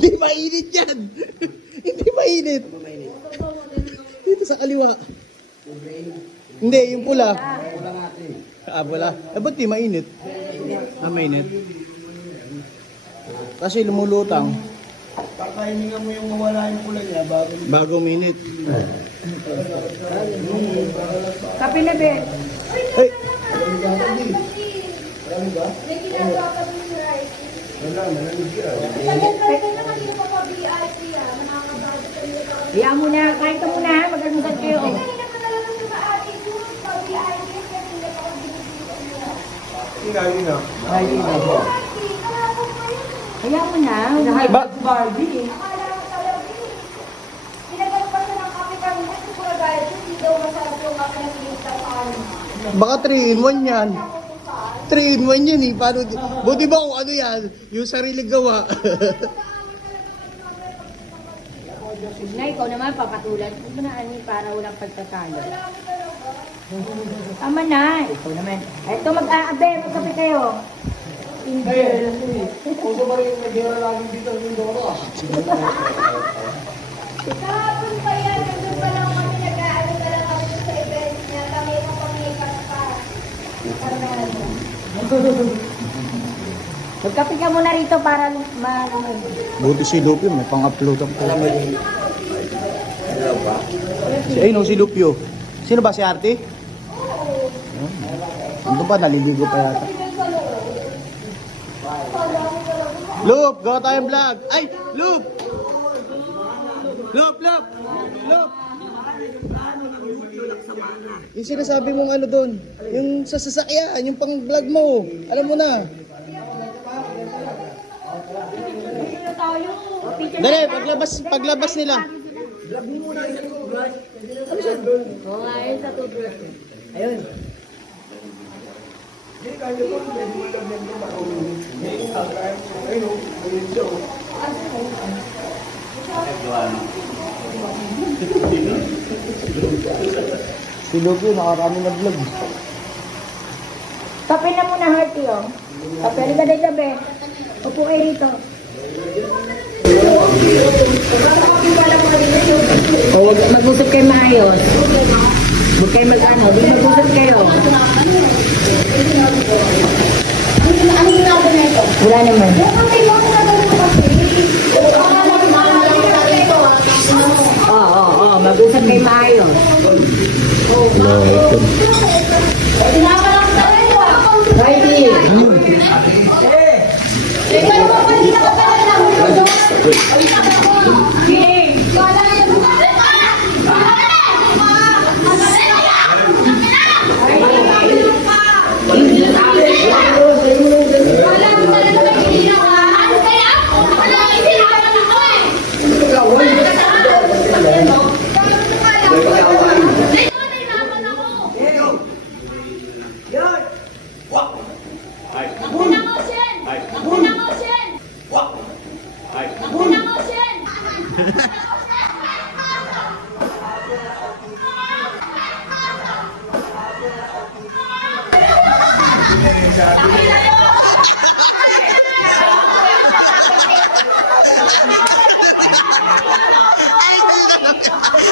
Hindi mainit yan. Hindi mainit. Dito sa kaliwa. Hindi, yung pula. Ah, pula. Eh, ba't di mainit? Ah, mainit. Kasi lumulutang. Pakahiningan mo yung mawala yung pula niya Bago minit. Kape na, be. Hey! Iyan mo na, kain ka muna ha, mag-almusal kayo. Iyan mo na, Ba? Barbie. Baka 3 in 1 yan. 3 in 1 yan eh. Paano, buti ba kung ano yan? Yung sarili gawa. Na, ikaw naman, papatulan. Huwag mo na ani para walang pagtatalo. Tama na, ikaw naman. Eto, mag-aabe, magkape kayo. Kung ba rin nag-ira lagi dito yung doro Kahapon pa yan, nandun pa lang kami nag-aaral na lang kami sa event niya. Kami yung pamikat pa. Magkape ka muna rito para Buti si Lupio, may pang-upload ang pala. Ayun, si Lupio. Sino ba si Arte? Ano ba? Naliligo pa yata. Lup, gawa tayong vlog. Ay, Lup! Lup! Yung sinasabi mong ano doon, yung sa sasakyan, yung pang vlog mo. Alam mo na. Dali, paglabas nila. Oo nga, yun sa tubig. Ayun. Si Lupio, nakarami na vlog. Kape na muna, Hearty, oh. Kape, halika na gabi. Upo kayo rito. O, huwag mag-usap kayo maayos. Huwag kayo mag-ano, di mag-usap kayo. Ano ginagawa na ito? Wala naman. Oo, mag-usap kayo maayos. Hearty.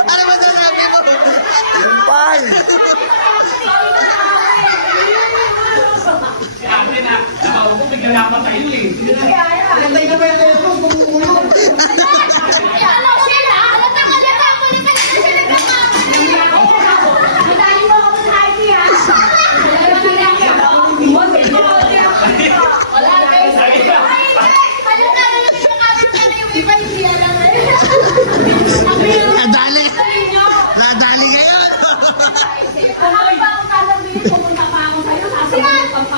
Ano ba sasabi mo? Kumpal! Nadali! Nadali ngayon! Pumunta pa ako sa'yo, sasabihin ko pa.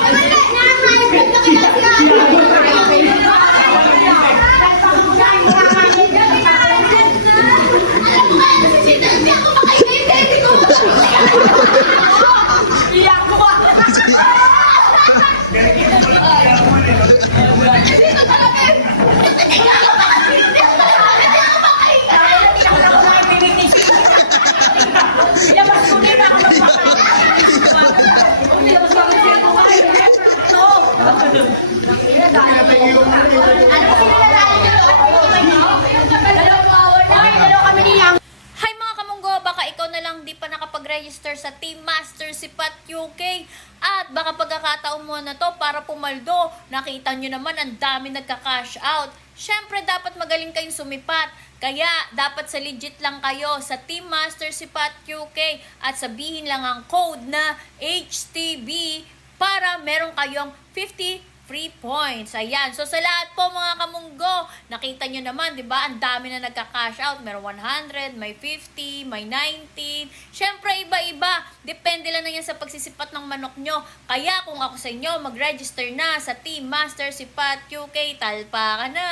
pagkakataon mo na to para pumaldo. Nakita nyo naman, ang dami nagka-cash out. Syempre, dapat magaling kayong sumipat. Kaya, dapat sa legit lang kayo sa Team Master Sipat UK at sabihin lang ang code na HTB para meron kayong 50 free points. Ayan. So, sa lahat po mga kamunggo, nakita nyo naman, di ba? Ang dami na nagka-cash out. Meron 100, may 50, may 19. Syempre, iba-iba. Depende lang na yan sa pagsisipat ng manok nyo. Kaya, kung ako sa inyo, mag-register na sa Team Master Sipat UK. Talpa ka na!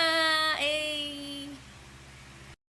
Eh!